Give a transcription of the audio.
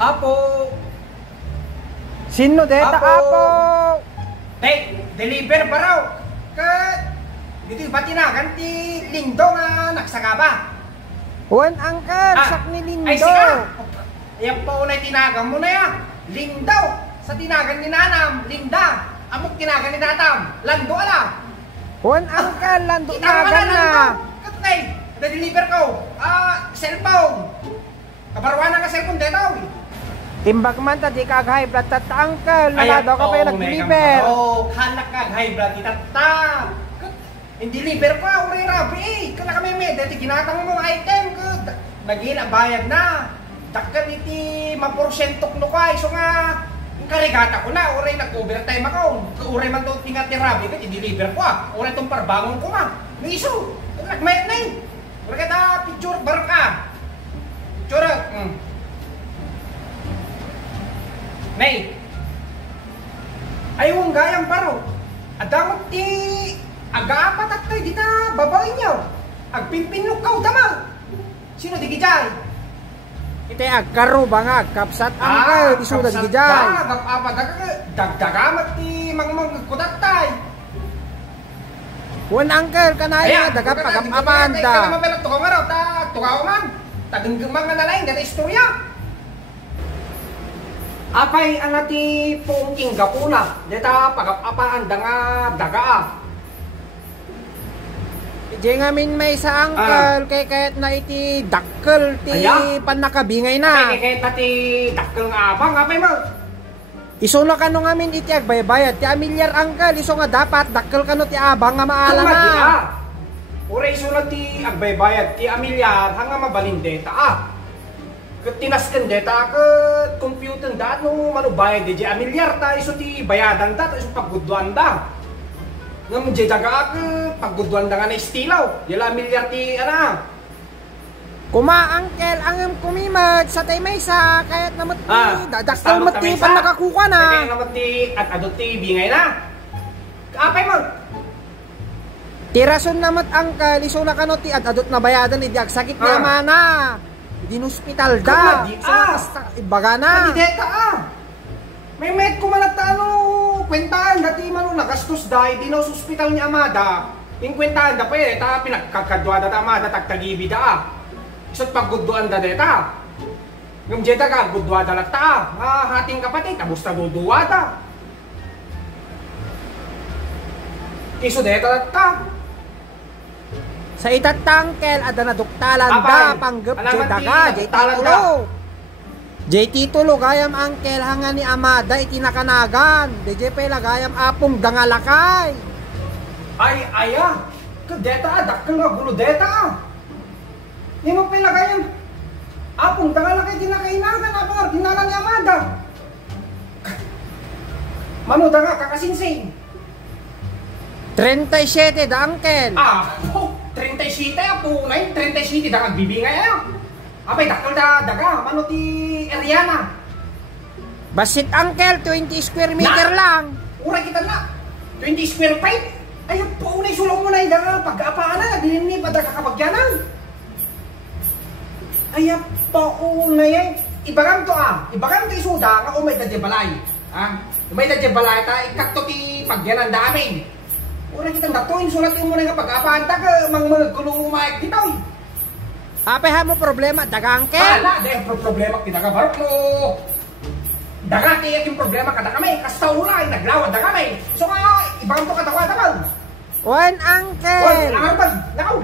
Apo. Sino deta apo? Deliver pa raw. Dito ba tinagan ti Lindo nga nagsaka ba? Wan angkel, sak ni Lindo. Ay sika. Ayan po na tinagan mo na ya. Lindo. Sa tinagan ni Nanam, Linda. Amok tinagan ni Natam, Lando ala. Wan angkel, Lando tinagan na. Katay, na-deliver ko. Cellphone. Kabarwana nga cellphone dito. Timbag man ta di kag high blood tat angkel, nalado ka pa yung nag-deliver. Hanak kag high blood itata. Deliver pa, uri rabi. Kala kami may dati ginatang mong item ko. Nagina bayad na. Dakkan iti maporsentok no kay so nga karigata ko na, uri nag-overtime ako. Uri man to tingat ni rabi ko, i-deliver ko Uri tong parbangon ko may iso. Nagmayad na Uri kata picture barka. Picture. Nay. Ayaw ang gayang paro. Adamot ti aga-apat at tayo di na babae niyo. Agpimpinlok ka damang. Sino di gijay? Ite agkaro ba nga? Kapsat angkel, iso da gijay. Dagdagamat ti mangmang kudatay. Wan angkel, kanaya dagap pagapapanda. Kaya mapelat tukaw nga raw, tukaw man. Taganggumang nga nalain, gata istorya. Apay anati pong kinggapuna. Deta pagapapaan da nga dagaa. Diyan ngamin may sa angkel, kay kahit na iti dakkel ti panakabingay na. Kay kahit na ti dakkel nga abang, apay mo. Iso na kano ngamin iti agbaybayad, ti amilyar angkel, iso nga dapat dakkel kano ti abang nga maala na. Ura iso na ti agbaybayad, ti amilyar, hanga mabalindeta Kat tinaskan deta, kat computer da, no manubayad di amilyar ta, iso ti bayadan da, iso pagguduan da. Ngam jejaga ke pagguduan da nga na istilaw. Yala milyar ti Kuma angkel angam kumimad sa tay maysa kahit namat dadaktal mati pan nakakuha na. Kaya namat ti at adot ti bingay na. Apay mo. Tirason namat angkel iso na kano ti at adot na bayadan idi agsakit ni amana. Dinuspital da. Ibaga na. Dideta May med ko man at kwentahan dati man nagastos da di na sa ospital ni amada. Yung kwentahan da pa ta pinagkakadwa da amada tagtagibi da Isot pagguduan da deta. Ngam jeta ka gudwa da latta. Hating kapatid tabos ta duduwa da. Iso deta latta. Sa itatangkel ada na duktalan da panggep jeta ka jeta JT tulo gayam angkel hanga ni amada itinakanagan. DJ pela gayam apong dangalakay. Ay aya. Kadeta dakkel nga gulo deta Ni mo pala gayam apong dangalakay tinakainagan apang dinala ni amada. Mano da nga kakasinsing. 37 da angkel. 37 apo 37 da kagbibingay Apay dakkel da daga mano ti Eliana. Basit angkel 20 square meter lang. Ura kita na 20 square feet. Ayun po unay sulong mo na yung pag-apaan na dinini pa da kakapagyanan. Ayun po unay ibagam to ibagam ti suda nga umay da jebalay. Umay da jebalay ta ikakto ti pagyanan damin. Ura kita datoin sulat mo na nga pag-apaan ta ka mangmagulong umayag dito. Apay ha mo problema daga angkel? Wala, dahil problema kita ka barok mo. Daga tiyak yung problema kada kami, kastaulay, naglawad da kami. So nga, ibang to katawa-tawa. Wan angkel. Wan, ang arban, nakaw.